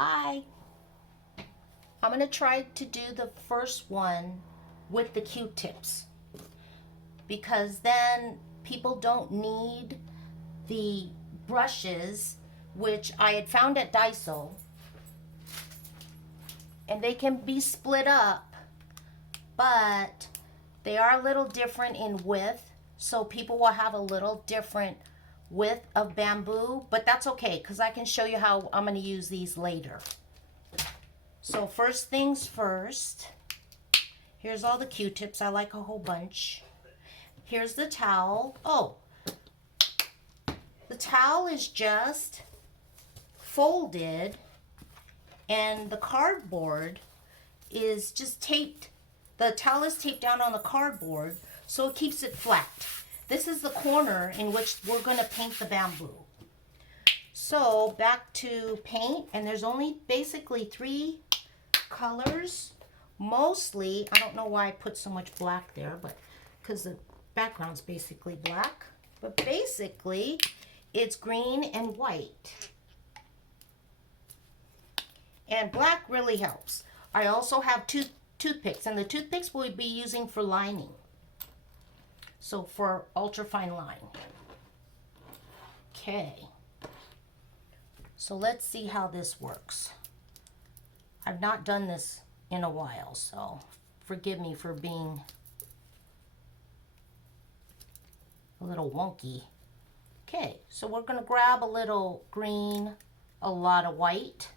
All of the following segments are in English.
Hi. I'm going to try to do the first one with the Q-tips because then people don't need the brushes, which I had found at Daiso, and they can be split up, but they are a little different in width, so people will have a little different width of bamboo, but that's okay because I can show you how I'm going to use these later. So first things first, here's all the Q-tips. I like a whole bunch. Here's the towel. Oh, the towel is just folded and the cardboard is just taped. The towel is taped down on the cardboard so it keeps it flat. This is the corner in which we're going to paint the bamboo. So back to paint, and there's only basically 3 colors. Mostly, I don't know why I put so much black there, but because the background's basically black. But basically, it's green and white. And black really helps. I also have toothpicks, and the toothpicks we'll be using for lining. So for ultra fine line. Okay. So let's see how this works. I've not done this in a while, so forgive me for being a little wonky. Okay, so we're going to grab a little green, a lot of white.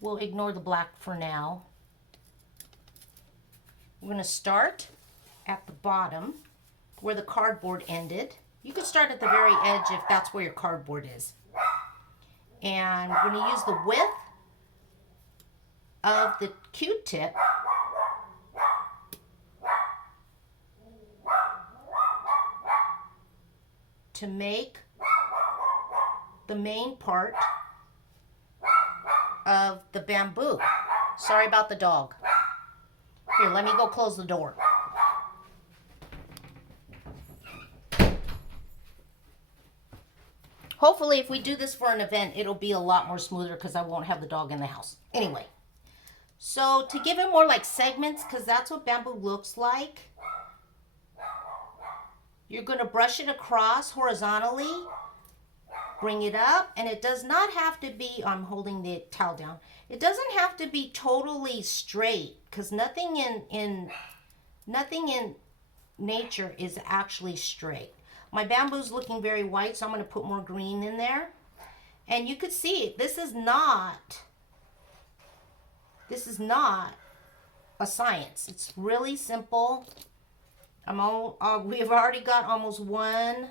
We'll ignore the black for now. We're going to start at the bottom where the cardboard ended. You could start at the very edge if that's where your cardboard is. And we're going to use the width of the Q-tip to make the main part of the bamboo. Sorry about the dog. Here, let me go close the door. Hopefully, if we do this for an event, it'll be a lot more smoother because I won't have the dog in the house. Anyway, so to give it more like segments, because that's what bamboo looks like, you're going to brush it across horizontally, bring it up, and it does not have to be, I'm holding the towel down, it doesn't have to be totally straight because nothing in nature is actually straight. My bamboo's looking very white, so I'm going to put more green in there. And you could see, this is not a science. It's really simple. We've already got almost one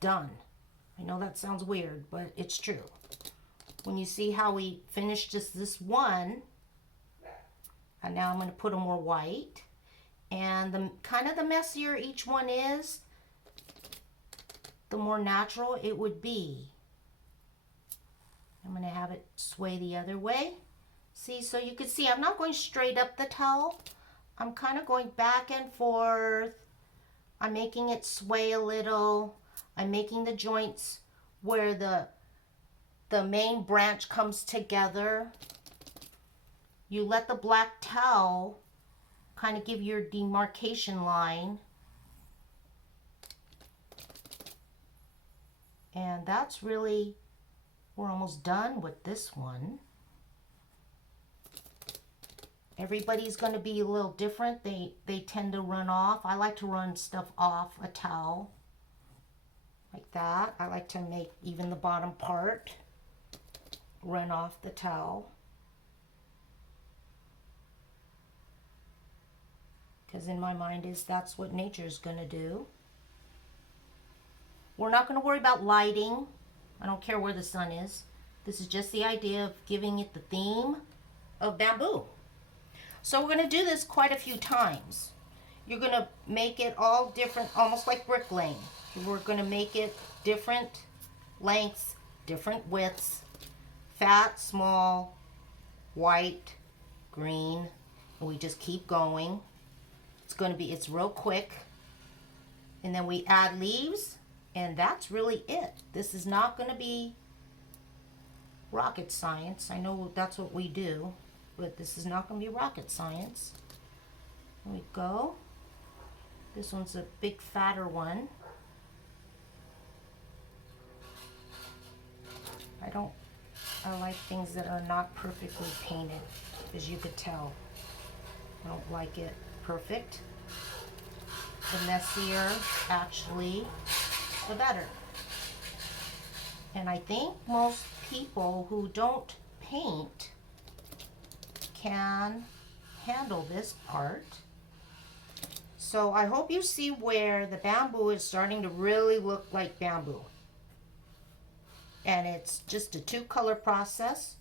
done. I know that sounds weird, but it's true. When you see how we finished just this one, and now I'm going to put them more white. And the kind of the messier each one is, the more natural it would be. I'm going to have it sway the other way. See, so you can see I'm not going straight up the towel. I'm kind of going back and forth. I'm making it sway a little. I'm making the joints where the main branch comes together. You let the black towel kind of give your demarcation line. And that's really, we're almost done with this one. Everybody's going to be a little different. They tend to run off. I like to run stuff off a towel like that. I like to make even the bottom part run off the towel. Because in my mind that's what nature's going to do. We're not going to worry about lighting. I don't care where the sun is. This is just the idea of giving it the theme of bamboo. So we're going to do this quite a few times. You're going to make it all different, almost like bricklaying. We're going to make it different lengths, different widths, fat, small, white, green, and we just keep going. It's real quick. And then we add leaves, and that's really it. This is not going to be rocket science. I know that's what we do, but this is not going to be rocket science. There we go. This one's a big fatter one. I like things that are not perfectly painted, as you could tell. I don't like it perfect. The messier, actually, the better. And I think most people who don't paint can handle this part. So I hope you see where the bamboo is starting to really look like bamboo. And it's just a 2-color process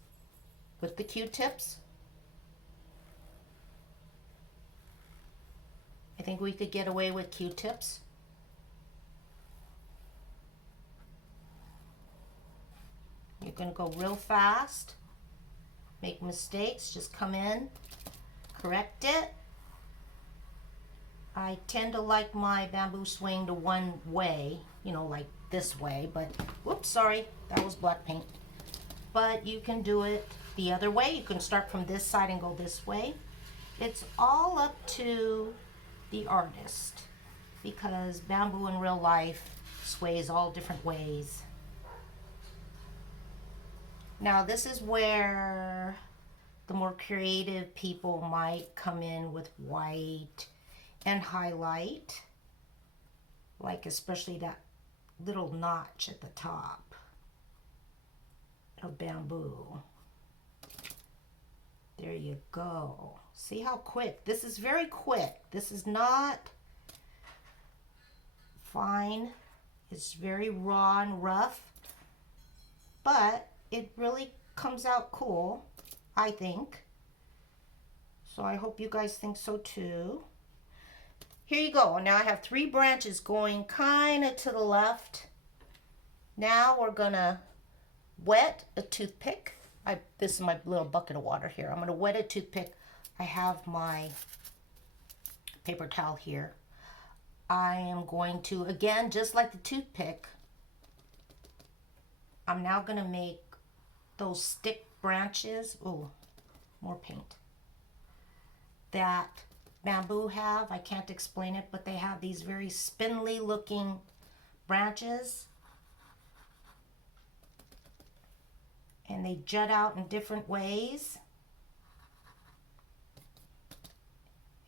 with the Q-tips. I think we could get away with Q-tips. You're going to go real fast. Make mistakes, just come in, correct it. I tend to like my bamboo swing to one way, you know, like this way, but whoops, sorry, that was black paint. But you can do it the other way. You can start from this side and go this way. It's all up to the artist, because bamboo in real life sways all different ways. Now this is where the more creative people might come in with white and highlight, like especially that little notch at the top of bamboo. There you go. See how quick? This is very quick. This is not fine. It's very raw and rough, but it really comes out cool, I think. So I hope you guys think so too. Here you go. Now I have 3 branches going kind of to the left. Now we're gonna wet a toothpick. This is my little bucket of water here. I'm gonna wet a toothpick. I have my paper towel here. I am going to, again, just like the toothpick, I'm now gonna make those stick branches, oh, more paint, that bamboo have. I can't explain it, but they have these very spindly looking branches, and they jut out in different ways.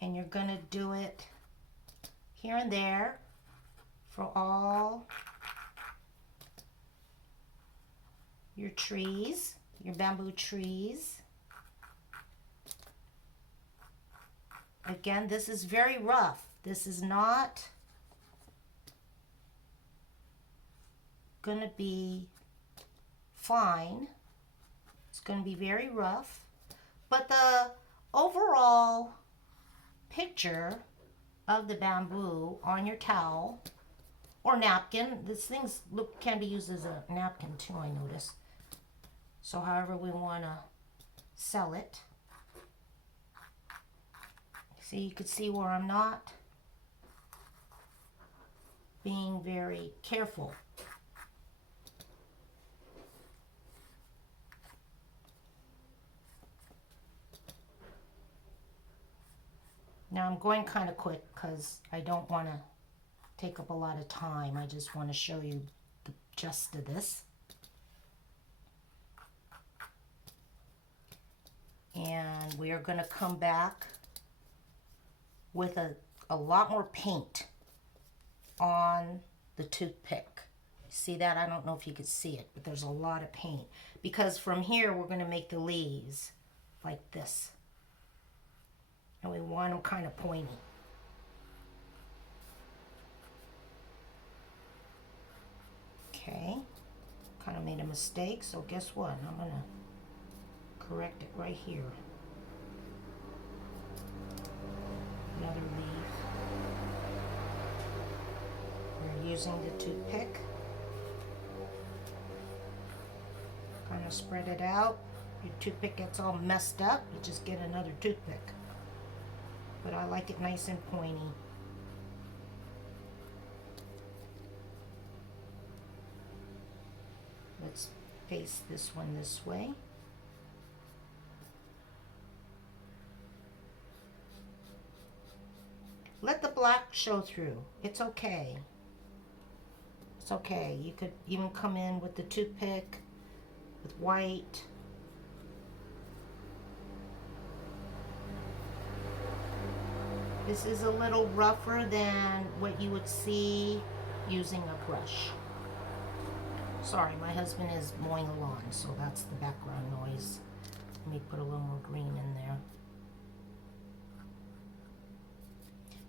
And you're gonna do it here and there for all your trees, your bamboo trees. Again, this is very rough. This is not gonna be fine. It's gonna be very rough. But the overall picture of the bamboo on your towel or napkin, these things can be used as a napkin too, I notice. So however we want to sell it. See, you can see where I'm not being very careful. Now I'm going kind of quick because I don't want to take up a lot of time. I just want to show you the gist of this. And we are going to come back with a lot more paint on the toothpick. See that? I don't know if you can see it, but there's a lot of paint. Because from here we're going to make the leaves like this. And we want them kind of pointy. Okay, kind of made a mistake, so guess what? I'm going to correct it right here. Another leaf. We're using the toothpick. Kind of spread it out. Your toothpick gets all messed up, you just get another toothpick. But I like it nice and pointy. Let's face this one this way. Let the black show through. It's okay. It's okay. You could even come in with the toothpick with white. This is a little rougher than what you would see using a brush. Sorry, my husband is mowing the lawn, so that's the background noise. Let me put a little more green in there.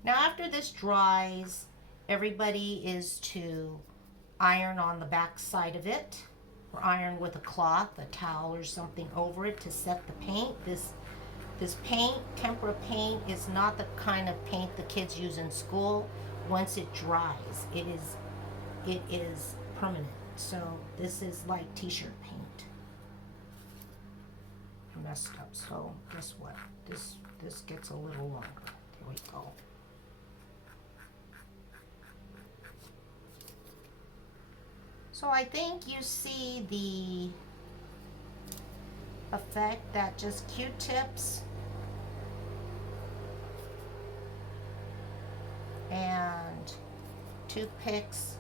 Now after this dries, everybody is to iron on the back side of it, or iron with a cloth, a towel or something over it to set the paint. This paint, tempera paint, is not the kind of paint the kids use in school. Once it dries, it is permanent. So this is like t-shirt paint. I messed up, so guess what? This gets a little longer. Here we go. So I think you see the effect that just Q-tips and toothpicks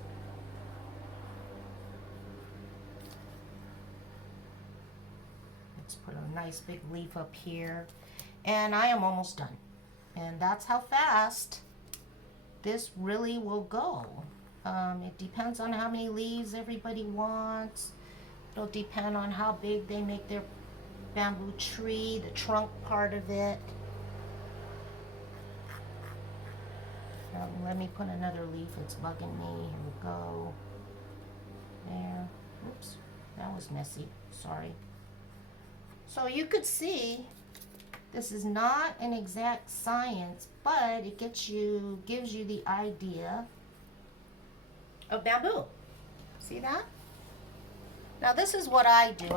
let's put a nice big leaf up here, and I am almost done. And that's how fast this really will go. It depends on how many leaves everybody wants. It'll depend on how big they make their bamboo tree, the trunk part of it. Let me put another leaf. It's bugging me. Here we go. There. Oops. That was messy. Sorry. So you could see this is not an exact science, but it gives you the idea of bamboo. See that? Now this is what I do.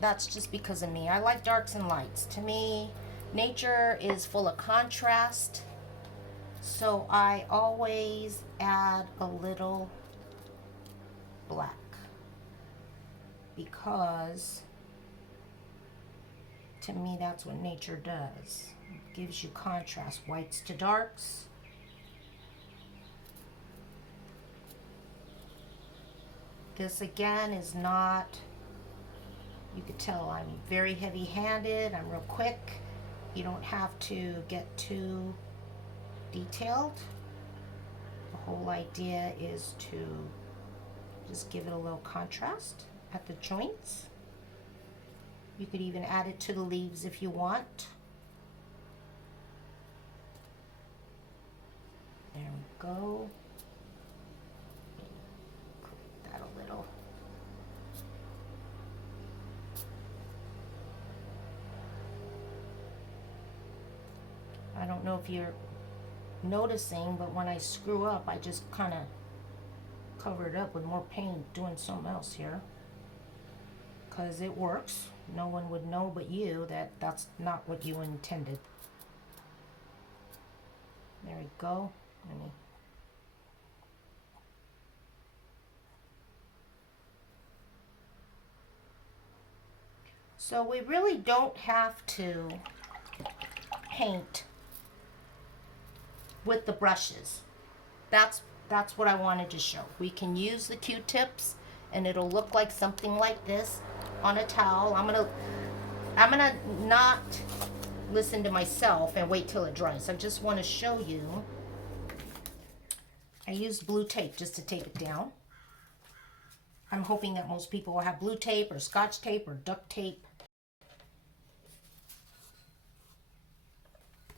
That's just because of me. I like darks and lights. To me, nature is full of contrast. So I always add a little black because to me that's what nature does. It gives you contrast, whites to darks. This again is not, you could tell I'm very heavy-handed, I'm real quick. You don't have to get too detailed. The whole idea is to just give it a little contrast at the joints. You could even add it to the leaves if you want. There we go. That a little. I don't know if you're noticing, but when I screw up, I just kind of cover it up with more paint doing something else here, because it works. No one would know but you that that's not what you intended. There we go. So we really don't have to paint with the brushes. That's what I wanted to show. We can use the Q-tips and it'll look like something like this on a towel. I'm gonna not listen to myself and wait till it dries. I just want to show you. I used blue tape just to tape it down. I'm hoping that most people will have blue tape or scotch tape or duct tape.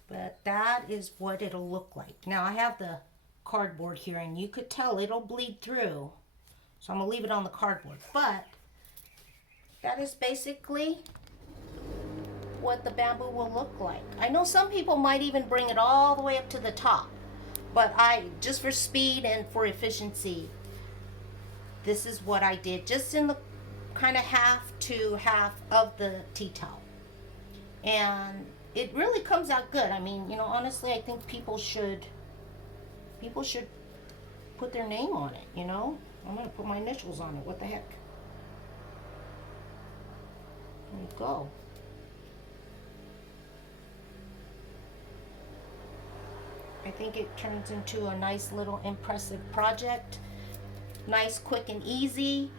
But that is what it'll look like. Now I have the cardboard here and you could tell it'll bleed through. So I'm gonna leave it on the cardboard. But that is basically what the bamboo will look like. I know some people might even bring it all the way up to the top. But just for speed and for efficiency, this is what I did. Just in the kind of half to half of the tea towel. And it really comes out good. I mean, you know, honestly, I think people should put their name on it, you know? I'm going to put my initials on it. What the heck? There you go. I think it turns into a nice little impressive project. Nice, quick, and easy.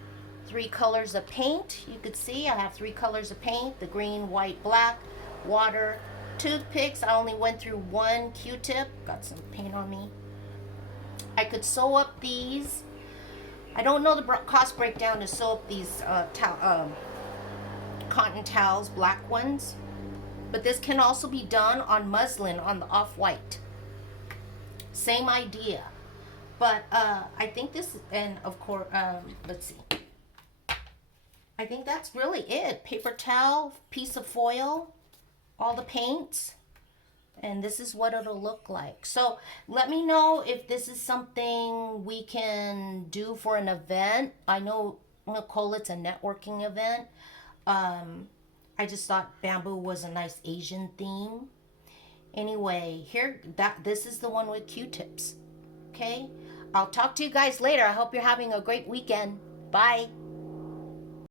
3 colors of paint. You could see I have 3 colors of paint. The green, white, black, water, toothpicks. I only went through 1 Q-tip. Got some paint on me. I could sew up these. I don't know the cost breakdown to sew up these cotton towels, black ones. But this can also be done on muslin, on the off-white. Same idea. But I think this, and of course, let's see. I think that's really it. Paper towel, piece of foil, all the paints, and this is what it'll look like. So let me know if this is something we can do for an event. I know, Nicole, it's a networking event. I just thought bamboo was a nice Asian theme. Anyway, this is the one with Q-tips. Okay? I'll talk to you guys later. I hope you're having a great weekend. Bye.